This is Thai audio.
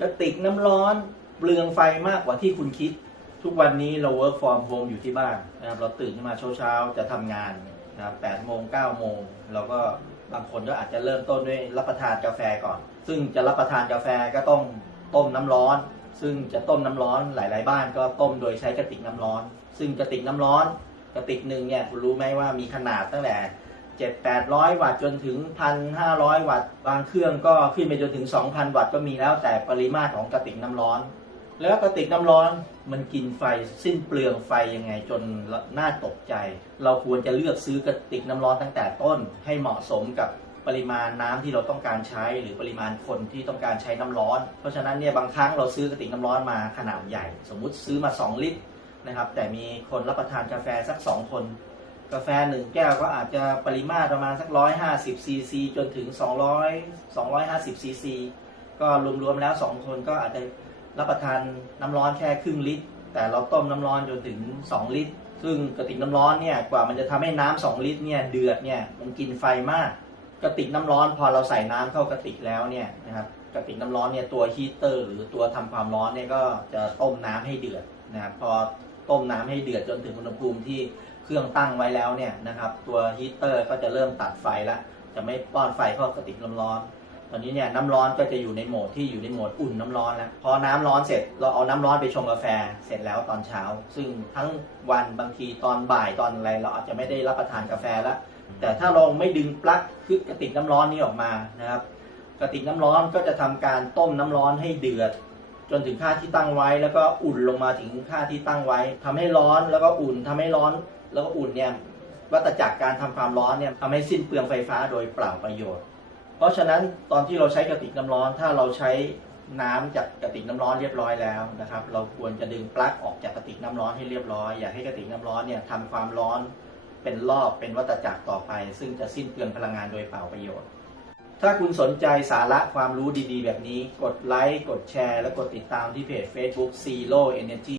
กระติกน้ำร้อนเปลืองไฟมากกว่าที่คุณคิด ทุกวันนี้เรา work from home อยู่ที่บ้านนะครับเราตื่นขึ้นมาเช้าๆจะทำงานนะครับ8โมง9โมงเราก็บางคนก็อาจจะเริ่มต้นด้วยรับประทานกาแฟก่อน ซึ่งจะรับประทานกาแฟก็ต้องต้มน้ำร้อน ซึ่งจะต้มน้ำร้อนหลาย ๆ บ้านก็ต้มโดยใช้กระติกน้ำร้อน ซึ่งกระติกน้ำร้อน กระติกหนึ่งเนี่ยคุณรู้ไหมว่ามีขนาดตั้งแต่ 7 800วัตต์จนถึง1,500วัตต์บางเครื่องก็ขึ้นไปจนถึง2,000วัตต์ก็มีแล้วแต่ปริมาตรของกระติกน้ำร้อน แล้วกระติกน้ำร้อนมันกินไฟสิ้นเปลืองไฟยังไงจนน่าตกใจ เราควรจะเลือกซื้อกระติกน้ำร้อนตั้งแต่ต้นให้เหมาะสมกับปริมาณน้ำที่เราต้องการใช้หรือปริมาณคนที่ต้องการใช้น้ำร้อน เพราะฉะนั้นเนี่ยบางครั้งเราซื้อกระติกน้ำร้อนมาขนาดใหญ่ สมมุติซื้อมา 2 ลิตรนะครับแต่มีคนรับประทานกาแฟสัก 2 คน กาแฟหนึ่งแก้วก็อาจจะปริมาตรประมาณสัก150ซีซีจนถึง200 250ซีซีก็รวมๆแล้ว2คนก็อาจจะรับประทานน้ำร้อนแค่ครึ่งลิตร แต่เราต้มน้ำร้อนจนถึง2ลิตร ซึ่งกระติกน้ำร้อนเนี่ยกว่ามันจะทำให้น้ำ2ลิตรเนี่ยเดือดเนี่ยมันกินไฟมากกระติกน้ำร้อนพอเราใส่น้ำเข้ากระติกแล้วเนี่ยนะครับกระติกน้ำร้อนเนี่ยตัวฮีเตอร์หรือตัวทำความร้อนเนี่ยก็จะต้มน้ำให้เดือดนะครับพอต้มน้ำให้เดือดจนถึงอุณหภูมิที่ เครื่องตั้งไว้แล้วเนี่ยนะครับ ตัวฮีเตอร์ก็จะเริ่มตัดไฟแล้วจะไม่ป้อนไฟเข้ากระติกน้ำร้อน ตอนนี้เนี่ยน้ำร้อนก็จะอยู่ในโหมดที่อยู่ในโหมดอุ่นน้ำร้อนแล้วพอน้ำร้อนเสร็จเราเอาน้ำร้อนไปชงกาแฟเสร็จแล้วตอนเช้า ซึ่งทั้งวันบางทีตอนบ่ายตอนอะไรเราอาจจะไม่ได้รับประทานกาแฟแล้วแต่ถ้าเราไม่ดึงปลั๊กคือกระติกน้ำร้อนนี้ออกมานะครับกระติกน้ำร้อนก็จะทำการต้มน้ำร้อนให้เดือดจนถึงค่าที่ตั้งไว้แล้วก็อุ่นลงมาถึงค่าที่ตั้งไว้ทำให้ร้อนแล้วก็อุ่นทำให้ร้อน แล้วก็อุ่นเนี่ยวัตจักรการทำความร้อนเนี่ยทำให้สิ้นเปลืองไฟฟ้าโดยเปล่าประโยชน์ เพราะฉะนั้นตอนที่เราใช้กระติกน้ำร้อน ถ้าเราใช้น้ำจากกระติกน้ำร้อนเรียบร้อยแล้วนะครับ เราควรจะดึงปลั๊กออกจากกระติกน้ำร้อนให้เรียบร้อย อย่าให้กระติกน้ำร้อนเนี่ยทำความร้อนเป็นรอบเป็นวัตจักรต่อไป ซึ่งจะสิ้นเปลืองพลังงานโดยเปล่าประโยชน์ ถ้าคุณสนใจสาระความรู้ดีๆ แบบนี้ กดไลค์ กดแชร์ และกดติดตามที่เพจ Facebook Zero Energy